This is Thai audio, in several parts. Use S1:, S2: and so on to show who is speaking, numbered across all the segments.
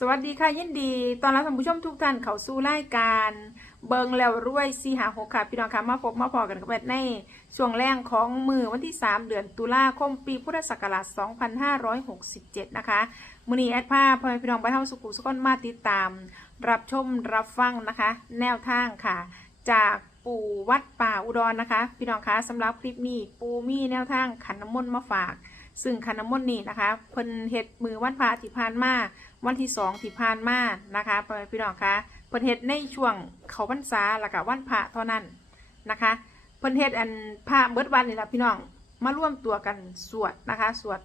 S1: สวัสดีค่ะยินดีตอนรับท่านผู้ชมทุกท่านเข้าสู่รายการเบิงแล้วรวยซีหาหกค่ะพี่น้องค่ะมาพบมาพอกันกับแบทในช่วงแรกของมือวันที่ 3 เดือนตุลาคมปีพุทธศักราช 2567 นะคะมือนี้แอดภาพพ่อแม่พี่น้องไปเท่าสุขุสุกนมาติดตาม รับชมรับฟังนะคะ แนวทางค่ะ จากปู่วัดป่าอุดรนะคะ พี่น้องคะสำหรับคลิปนี้ปูมีแนวทางขันน้ำมนต์มาฝาก ซึ่งขันน้ำมนต์นี้นะคะเพิ่นเฮ็ดมือวันพระที่ผ่านมา วันที่สองที่ผ่านมานะคะพี่น้องคะเพิ่นเฮ็ดในช่วงเขาพรรษาแล้วก็วันพระเท่านั้นนะคะเพิ่นเฮ็ดอันพระเบิดวันนี่แหละพี่น้องมาร่วมตัวกันสวดนะคะสวด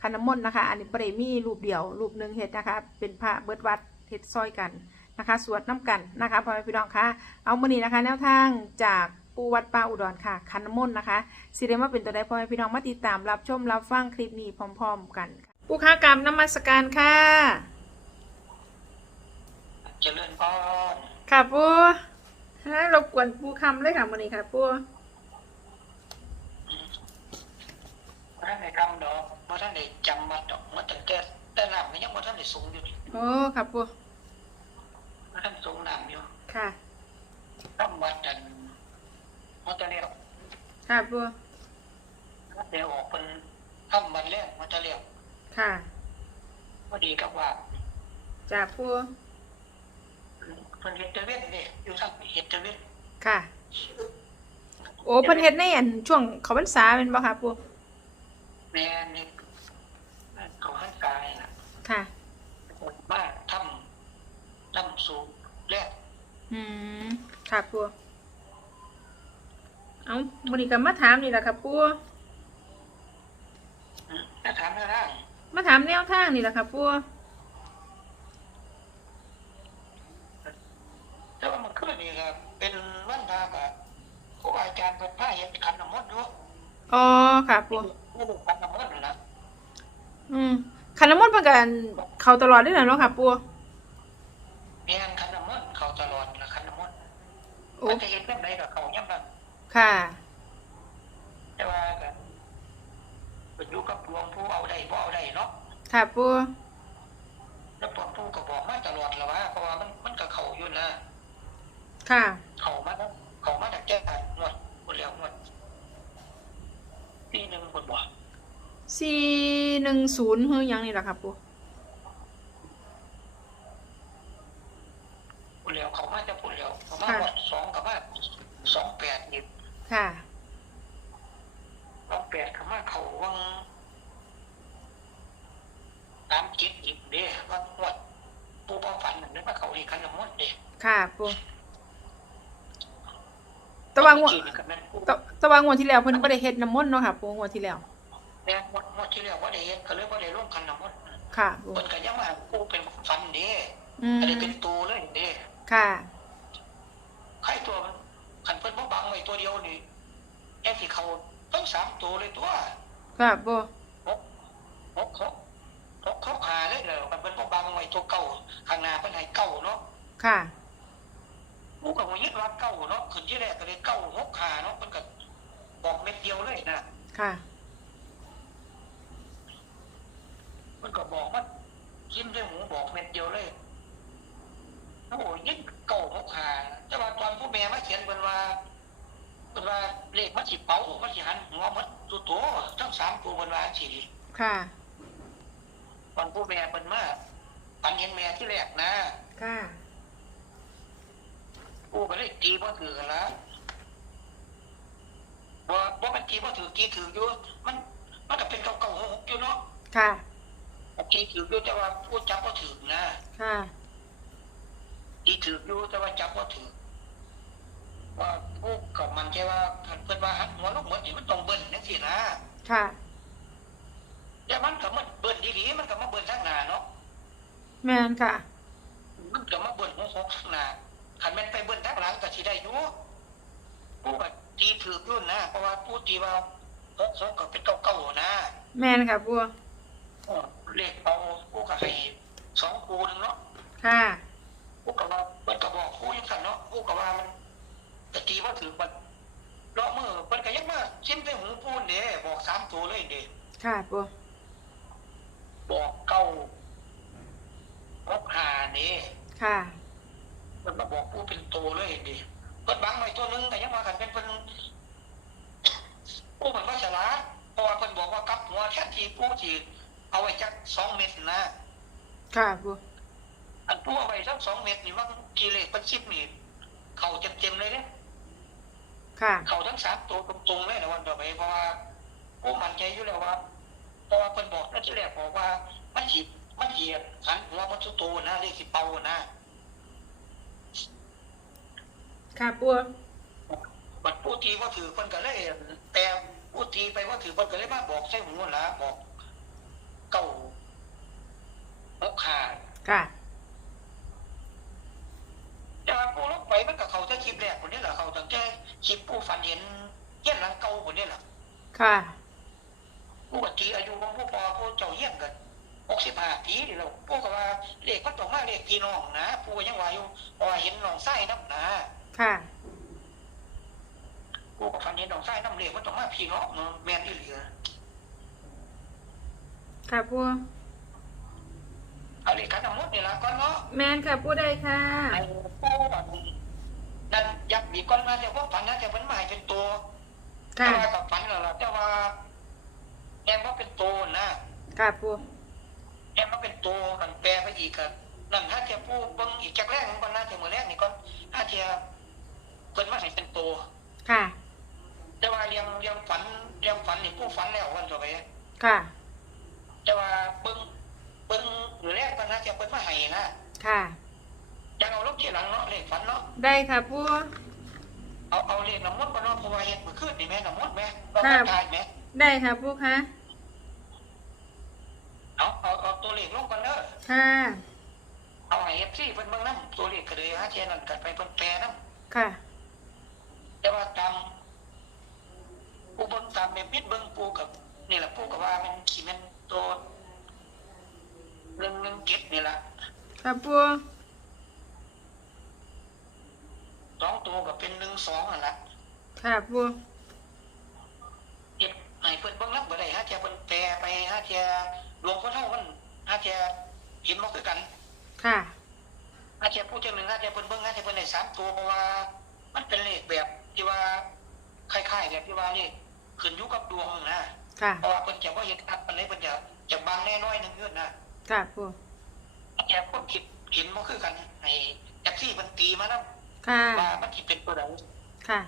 S1: ขันน้ำมนต์นะคะ อันนี้บ่ได้มีรูปเดียว รูปหนึ่งเฮ็ดนะคะ เป็นพระเบิดวัดเฮ็ดซอยกันนะคะ สวดน้ำกันนะคะพ่อแม่พี่น้องคะเอามือนี้นะคะ แนวทางจากปูวัดป่าอุดรค่ะขันน้ำมนต์นะคะสิเดมาเป็นตัวใดพ่อแม่พี่น้องมาติดตามรับชมรับฟังคลิปนี้พร้อม ๆ กัน ผู้ค้ากรรมนมัสการค่ะ
S2: เจริญพร
S1: ค่ะปูให้รบกวนปูคำเลยค่ะวันนี้ค่ะปู
S2: พระท่านในคำดอกพระท่านในจำมาดอกมาตั้งแต่แต่น้ำมันยังพระท่านในสูงอยู่นี่
S1: โอ้ค่ะปู
S2: พระท่านสูงน้ำอยู่
S1: ค่ะ
S2: ทำวัดกันมันจะเรียก
S1: ค่ะปู
S2: เดี๋ยวออกเป็นทำวันแรกมันจะเรียก
S1: ค่ะ
S2: พอดีกับว่า
S1: จ้าปู
S2: เพิ่นเฮ็ดเตเวนนี่อยู่ทางเฮ็ดเตเวน
S1: ค่ะ โอ้เพิ่นเฮ็ดในอันช่วงเขาพรรษาเป็นบ่ค่ะปู
S2: แม่นี่เขาหันกายนะ
S1: ค่ะ
S2: มาทำทำสูงแรก
S1: อืมค่ะปูเอาวันนี้ก็มาถามนี่แหละค่ะปู
S2: ถ้าถามหน้าร่าง
S1: มาถามแนวทางนี่แหละค่ะปู
S2: แต่ว่ามันขึ้นนี่ครับเป็นวันพระกับครูอาจารย์เป็นพระเฮ็ดขันน้ำมนต์อยู่
S1: อ๋อค่ะปู
S2: ไม่ได้ขันน้ำมนต์นะ
S1: อืมขันน้ำมนต์เพิ่นก็อันเข้าตลอดได้แหละเนาะค่ะปู
S2: เมียนขันน้ำมนต์เขาตลอดนะขันน้ำมนต์
S1: โอ้
S2: มันจะเห็นแบบไหนกับเขาย่ำนั้น
S1: ค่ะ
S2: แต่ว่าก็ไปอยู่กับดวงผู้เอาได้ผู้เอาได้เนาะ
S1: ค่ะปู
S2: แล้วดวงผู้ก็บอกมาตลอดแล้วว่าเพราะว่ามันมันก็เขาอยู่นะ
S1: ค่ะ
S2: เขามาแล้วเขามาจากแก้กันหมดหมดแล้วหมดปีหนึ่งคนบอก
S1: สี่หนึ่งศูนย์เฮ้ยยังนี่แหละครับปู
S2: หมดแล้วเขามาจะพูดแล้วเขามาหมดสองกับมาสองแปดอีก
S1: ค่ะ
S2: สองแปดเขามาเขาวังตามจิตอีกเด้ว่าหมดปูป้าฝันหนึ่งนึกว่าเขาอีกขันน้ำมนต์เด้
S1: ค่ะปูแตะวางวด
S2: จีนกับแม่นปู
S1: ตะตะวางงวดที่แล้วเพิ่นบ่ได้เฮ็ดน้ำมนต์เนาะค่ะปูงวดที่แล้ว
S2: แม่นหมดหมดที่เรียกว่าได้เฮ็ดก็เลยว่าได้ร่วมกันน้ำมนต์
S1: ค่ะปู
S2: เพิ่นก็ยังว่าปูเป็นฟันเด้
S1: อืม
S2: อันนี้เป็นตูเลยเด้
S1: ค่ะ
S2: ใครตัวมันคันเพิ่นบ่บังไว้ตัวเดียวนี่แค่สิเขาต้องสามตัวเลยตัว
S1: ค่ะปู
S2: หกหกหกหกหกหาเลยแล้วคันเพิ่นบ่บังไว้ตัวเก่าข้างหน้าเพิ่นให้เก่าเนาะ
S1: ค่ะ
S2: ปูก็บ่ยึดว่าเก่าเนาะขึ้นที่แรกก็เลยเก่าหกหาเนาะเพิ่นก็บอกเม็ดเดียวเลยนะ
S1: ค่ะ
S2: เพิ่นก็บอกว่ากินด้วยหมูบอกเม็ดเดียวเลยโอ้ยยึดเก่าหกหาแต่ว่าตอนผู้แม่มาเขียนเพิ่นว่าเพิ่นว่าเลขมันสิเป๋ามันสิหันหัวหมดตัวโตทั้งสามตัวเพิ่นว่าสิ
S1: ค่ะ
S2: ตอนผู้แม่เพิ่นมาปันเห็นแม่ที่แรกนะ
S1: ค่ะ
S2: ผู้ก็เลยตีบ่ถือกันละบ่บ่มันตีบ่ถือตีถืออยู่ มัน มันก็เป็นเก่าเก่าหกอยู่เนาะ
S1: ค่ะ
S2: ตีถืออยู่แต่ว่าผู้จับบ่ถือนะ
S1: ค่ะ
S2: ตีถืออยู่แต่ว่าจับบ่ถือว่าผู้ก็มันแค่ว่าคันเพิ่นว่าหันหัวลงหมดนี่มันต้องเบิ้ลจังซี่นะ
S1: ค่ะ
S2: แต่มันก็มันเบิ้ลดีๆมันก็มาเบิ้ลทางหน้าเนาะ
S1: แม่นค่ะ
S2: มันก็มาเบิ้ลหัวหกทางหน้า คันแม่นไปเบิ้ลทางหลังก็สิได้อยู่ผู้ก็ตีถืออยู่นะเพราะว่าผู้ตีว่าหกหกก็เป็นเก่าเก่าๆนะ
S1: แม่นค่ะปู
S2: เลขเอาผู้ก็ให้สองคูหนึงเนาะ
S1: ค่ะ
S2: ผู้ก็ว่ามันก็บอกผู้ยังสั่นเนาะผู้ก็ว่ามันตะกี้ว่าถือมันรอมือมันก็ยังมาชิ้นไปหูพูนเด้บอกสามตัวเลยเด้
S1: ค่ะปู
S2: บอกเก้าหก มันมาบอกผู้เป็นโตเลยเห็นดีเปิดบังหน่อยตัวนึงแต่ยังมาขันเป็นเป็นผู้มือนว่าฉลาดพอเพิ่นบอกว่ากับหัวแค่ทีผู้จีเอาไว้จักสองเม็ดนะ
S1: ค่ะผู้
S2: อันตัวไว้จักสองเม็ดนี่ว่ากิเลสเป็นชิบนี่เข่าเต็มๆเลยเนี่ย
S1: ค่ะ
S2: เข่าทั้งสามตัวตรงๆเลยนะวันต่อไปเพราะว่าผู้มั่นใจอยู่แล้วว่าเพราะว่าเพิ่นบอกนั่นที่แรกบอกว่ามันฉีดมันเหยียดขันหัวมันสุดโตนะเรียกสิเป่านะ
S1: ค่ะปู
S2: บัดผู้ทีว่าถือเพิ่นก็เลยแต่ผู้ทีไปว่าถือเพิ่นก็เลยมาบอกใส่หูนั่นละบอกเก้าหกขา
S1: ค่ะ
S2: แต่ว่าผู้ลงไปมันก็เขาจะคลิปแรกคนนี้แหละเขาตั้งแต่คลิปผู้ฝันเห็นเยี่ยนหลังเก่าคนนี้แหละ
S1: ค่ะ
S2: ผู้ปฏิอายุของผู้ปอผู้เจ้าเยี่ยมกันหกสิบห้าปีนี่แล้วผู้ก็ว่าเลขมันต้องมาเลขพี่น้องนะผู้ก็ยังว่าอยู่เพราะว่าเห็นน้องไส้น้ำนะ
S1: ค่ะ
S2: ผู้ก็ฝันเห็นน้องไส้น้ำเลขมันต้องมาพี่น้องเนาะแม่นอีหลีนะ
S1: ค่ะปู
S2: เอาเลขขันน้ำมดนี่ละก่อนเนาะ
S1: แมนค่ะปูได้ค่ะ
S2: ไอ้ผู้ว่านั่นยักษ์บีก่อนมาแต่ว่าฝันนะแต่มันหมายเป็นตัว
S1: ค่ะ
S2: แต่ว่ากับฝันแล้วล่ะแต่ว่าแอมว่าเป็นตัวนะ
S1: ค่ะปู
S2: แอมว่าเป็นตัวกันแปลไปอีกกันนั่นถ้าเทียบผู้เบิ่งอีกจากแรกมันก็น่าจะมือแรกนี่ก่อนถ้าเทียบ เพิ่นมาให้เป็นตัว
S1: ค่ะ
S2: แต่ว่าเรียงเรียงฝันเรียงฝันนี่ผู้ฝันแล้ววันต่อไป
S1: ค่ะ
S2: แต่ว่าเบิ่งเบิ่งมือแรกก็น่าจะเพิ่นมาให้นะ
S1: ค่ะ
S2: ยังเอาลบทีหลังเนาะเลขฝันเนาะ
S1: ได้ค่ะปู
S2: เอาเอาเลขน้ำมดต์มาเนาะเพราะว่าเฮ็ดมื้อคืนนี่แม่น้ำมดต์แม่เรา
S1: ครับ
S2: ทายแม่
S1: ได้ค่ะปูคะ
S2: เอาเอาเอาตัวเลขลงกันเด้อ
S1: ค่ะ
S2: เอาให้ FC เพิ่นเบิ่งนำตัวเลขก็เลยหาเทียนั่นกันไปเพิ่นแปลนำ
S1: ค่ะ
S2: แต่ว่าตามปูเบิ่งตามแบบมิดเบิ่งปูกับนี่แหละปูกับว่ามันขี่มันตัวหนึ่งหนึ่งเก็ดนี่แหละ
S1: ค่ะปู
S2: สองตัวก็เป็นหนึ่งสองนั่นแหละ
S1: ค่ะปู
S2: เฮ็ดให้เพิ่นเบิ่งนำบ่ได้หาเทียเพิ่นแปลไปหาเทียดวงคนเฮามันหาเทียเห็นบ่คือกัน
S1: ค่ะ
S2: หาเทียผู้จังหนึงหาเทียเพิ่นเบิ่งหาเทียเพิ่นได้สามตัวเพราะว่า มันเป็นเลขแบบ ที่ว่าคล้ายๆแบบที่ว่าเลขขึ้นอยู่กับดวงนะ
S1: ค่ะ
S2: เพราะว่าเพิ่นจะบ่เห็นอัดปานใดเพิ่นจะจะบางแน่น้อยหนึงเด้อนะ
S1: ค่ะปู
S2: แกคนคิดเห็นบ่คือกันไอ้แท็กซี่มันตีมานํ
S1: ค่ะ
S2: ว่ามันสิเป็นตัวใด
S1: ค่ะ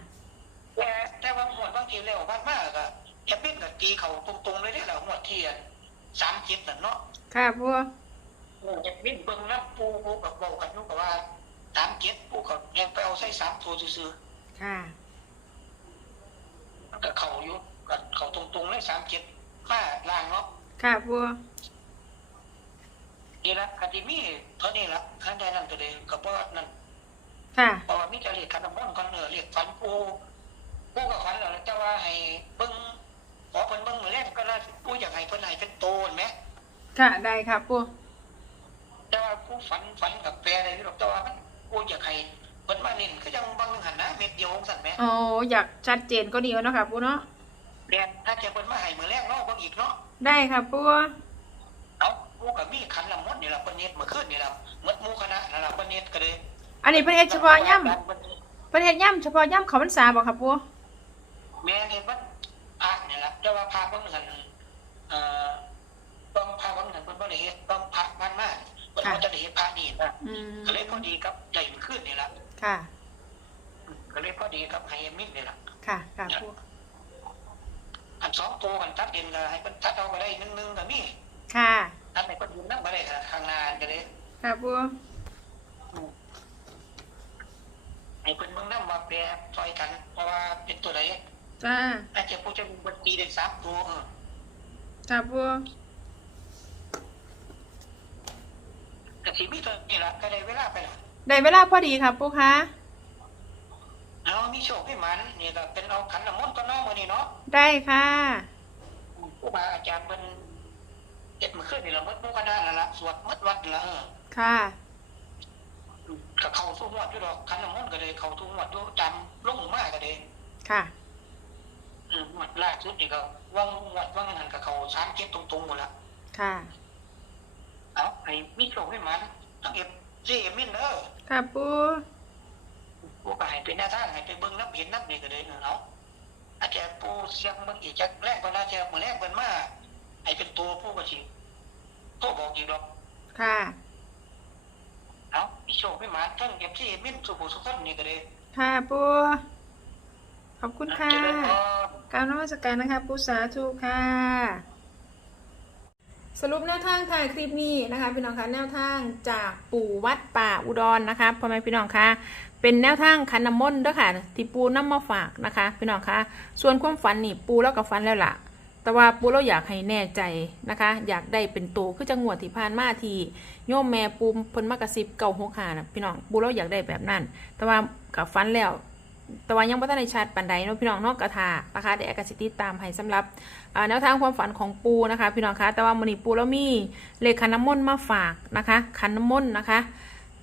S2: แต่แต่ว่าหมวดบางทีแล้วบ้านมากก็แอปเป็นก็ตีเขาตรงๆเลยเด้อล่ะหมวดที่37นั่นเนาะ
S1: ค่ะปู
S2: โอ้แอปเป็นเบิ่งนำปูปูกับเว้ากันอยู่ก็ว่า37ปูก็ยังไปเอาใส่3ตัวซื่อ
S1: ค่ะ
S2: ๆมันก็เข้าอยู่ก็เข้าตรงๆเลย37มาล่างเนาะ
S1: ค่ะปู
S2: นี่ละก็สิมีเท่านี้ล่ะคันใดนั้นก็เลยก็บ่นั่น
S1: ค่ะ
S2: เพราะว่ามีแต่เรียกคันน้ำมนต์ก่อนเออเรียกฝันปูปูกับฝันแล้วแต่ว่าให้เบิ่งขอเพิ่นเบิ่งมื้อแรกก็น่าปูอยากให้เพิ่นให้เป็นโตนไหม
S1: ค่ะได้ค่ะปู
S2: แต่ว่าปูฝันฝันกับแปรอะไรหรอกแต่ว่ามันปูอยากให้ เพิ่นมาเน้นคือจังบางหนึงหันนะเม็ดเดียวของสั่นไหม
S1: โอ้อยากชัดเจนก็ดีแล้วเนาะค่ะปูเนาะ
S2: แม่นถ้าจะเพิ่นมาให้มื้อแรกเนาะเบิ่งอีกเนาะ
S1: ได้ค่ะปู
S2: เอ้าปูก็มีขันน้ำมนต์นี่ล่ะเพิ่นเฮ็ดเมื่อคืนนี่ล่ะหมดหมู่คณะนั่นล่ะเพิ่นเฮ็ดก็เลย
S1: อันนี้เป็นเฮ็ดเฉพาะย่ำเป็นเฮ็ดย่ำเฉพาะย่ำเขาพรรษาบอกค่ะปู
S2: แม่นเฮ็ดมันพระนี่ล่ะแต่ว่าพระบางหนึงหันเอ่อต้องพระบางหนึงเพิ่นบ่ได้เฮ็ดต้องพระบ้านมาเพิ่นบ่ได้เฮ็ดพระนี่นะ
S1: อืม
S2: ก็เลยพอดีกับใหญ่ขึ้นนี่ละ
S1: ค่ะ
S2: ก็เลยพอดีกับไฮมิดนี่ละ
S1: ค่ะ ค่ะปู
S2: อันสองตัวกันตัดเด่นก็ให้มันตัดเอาไปได้หนึ่งหนึ่งก็มี
S1: ค่ะ
S2: ตัดในคนยืนนั่งไปได้ขนาดข้างหน้าก็เลย
S1: ค่ะปู
S2: ให้เพิ่นเบิ่งน้ำมาแปรซอยกัน เพราะว่าเป็นตัวใด
S1: จ้า
S2: อาจจะผู้จะมีบันตีได้สามตัวเออ
S1: ค่ะปู
S2: ก็สิมีตัวนี่ละก็ได้เวลาไปละ
S1: ได้เวลาพอดีค่ะปูคะ
S2: เอามีโชคให้มันนี่ก็เป็นเอาขันน้ำมนต์ก็น้องมื้อนี้เนาะ
S1: ได้ค่ะ
S2: ผู้บาอาจารย์เพิ่นเฮ็ดมื้อคืนนี่ละหมดหมู่คณะนั่นล่ะสวดหมดวัดนั่นละเออ
S1: ค่ะ
S2: ก็เข้าทุกงวดอยู่ดอกคันน้ำมนต์ก็เลยเข้าทุกงวดอยู่จำลงมากก็เลย
S1: ค่ะ
S2: อืมงวดล่าสุดนี่ก็ว่างงวดว่างนั่นก็เข้าสามเจ็ดตรงๆหมดละ
S1: ค่ะ
S2: เอาไอ้มีโชคให้มันทั้งเอฟซี เอฟมินเด้อ
S1: ค่ะปู
S2: พวกก็ให้เป็นหน้าทางให้ไปเบิ่งน้ำเห็นน้ำนี่ก็เลยเออเอาอาจจะปูเสียงเบิ่งอีกจักแรกก็น่าจะมื้อแรกเพิ่นมาให้ให้เป็นตัวผู้กระชิงโทรบอกอีกดอก
S1: ค่ะ
S2: เอาพี่โชคพี่หมาทั้งเก็บที่มิ้นสุขุสุขคนนี่ก็เลย
S1: ค่ะปูขอบคุณค่ะ
S2: เจริญพร
S1: กราบนมัสการนะคะปูสาธุค่ะ สรุปแนวทางถ่ายคลิปนี้นะคะพี่น้องคะแนวทางจากปู่วัดป่าอุดรนะคะพ่อแม่พี่น้องคะเป็นแนวทางคันน้ำมนต์เด้วยค่ะที่ปูนำมาฝากนะคะ พี่น้องคะส่วนความฝันนี่ปูแล้วกับฝันแล้วล่ะ แต่ว่าปูเราอยากให้แน่ใจนะคะ อยากได้เป็นตัวคือจังวดที่ผ่านมาทีโยมแม่ปูเพิ่นมากระซิบเก่าหกหานะพี่น้องปูเราอยากได้แบบนั้น แต่ว่ากับฝันแล้ว แต่ว่ายังบ่ทันได้ชัดปันไดเนาะพี่น้องนอกกระทานะคะเดี๋ยวแอกาสิติตามให้สำหรับแนวทางความฝันของปูนะคะ พี่น้องคะแต่ว่ามันนี่ปูแล้วมีเลขขันน้ำมนต์มาฝากนะคะขันน้ำมนต์นะคะ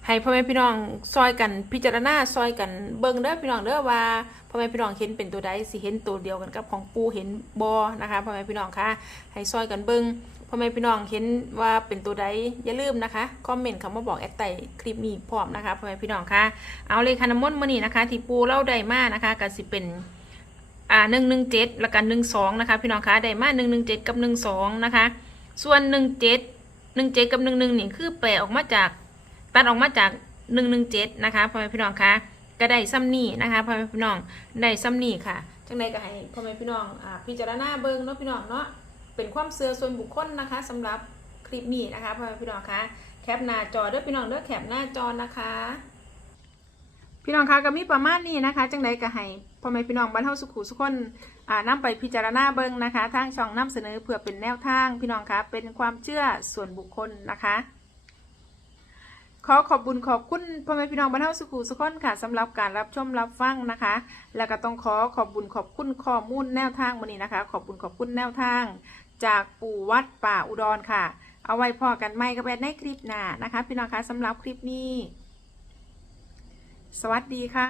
S1: ให้พ่อแม่พี่น้องซอยกันพิจารณาซอยกันเบิ่งเด้อพี่น้องเด้อว่าพ่อแม่พี่น้องเห็นเป็นตัวใดสิเห็นตัวเดียวกันกับของปูเห็นบ่นะคะพ่อแม่พี่น้องคะให้ซอยกันเบิ่งพ่อแม่พี่น้องเห็นว่าเป็นตัวใดอย่าลืมนะคะคอมเมนต์คำว่าบอกแอดไตคลิปนี้พร้อมนะคะพ่อแม่พี่น้องคะเอาเลยค่ะน้ำมนต์มื้อนี้นะคะ ที่ปูเล่าได้มานะคะก็สิเป็นอ่าหนึ่งหนึ่งเจ็ดแล้วกันหนึ่งสองนะคะ พี่น้องคะได้มาหนึ่งหนึ่งเจ็ดกับหนึ่งสองนะคะ ส่วนหนึ่งเจ็ดหนึ่งเจ็ดกับหนึ่งหนึ่งนี่คือแปลออกมาจาก ตัดออกมาจากหนึ่งหนึ่งเจ็ดนะคะพ่อแม่พี่น้องคะก็ได้ซ้ำนี่นะคะพ่อแม่พี่น้องได้ซ้ำนี่ค่ะจังใดก็ให้พ่อแม่พี่น้องอ่าพิจารณาเบิ่งเนาะพี่น้องเนาะเป็นความเสื่อส่วนบุคคลนะคะสำหรับคลิปนี้นะคะพ่อแม่พี่น้องคะแคปหน้าจอเด้อพี่น้องเด้อแคปหน้าจอนะคะ พี่น้องคะก็มีประมาณนี้นะคะจังใดก็ให้พ่อแม่พี่น้องบ้านเฮาสุขุสุขคนอ่านำไปพิจารณาเบิ่งนะคะทางช่องนำเสนอเพื่อเป็นแนวทางพี่น้องคะเป็นความเชื่อส่วนบุคคลนะคะ ขอขอบบุญขอบคุณพ่อแม่พี่น้องบ้านเฮาสุขุสุขคนค่ะสำหรับการรับชมรับฟังนะคะ แล้วก็ต้องขอขอบบุญขอบคุณข้อมูลแนวทางมื้อนี้นะคะ ขอบบุญขอบคุณแนวทาง จากปู่วัดป่าอุดรค่ะ เอาไว้พอกันใหม่กับแอดในคลิปหน้านะคะ พี่น้องคะสำหรับคลิปนี้ สวัสดีค่ะ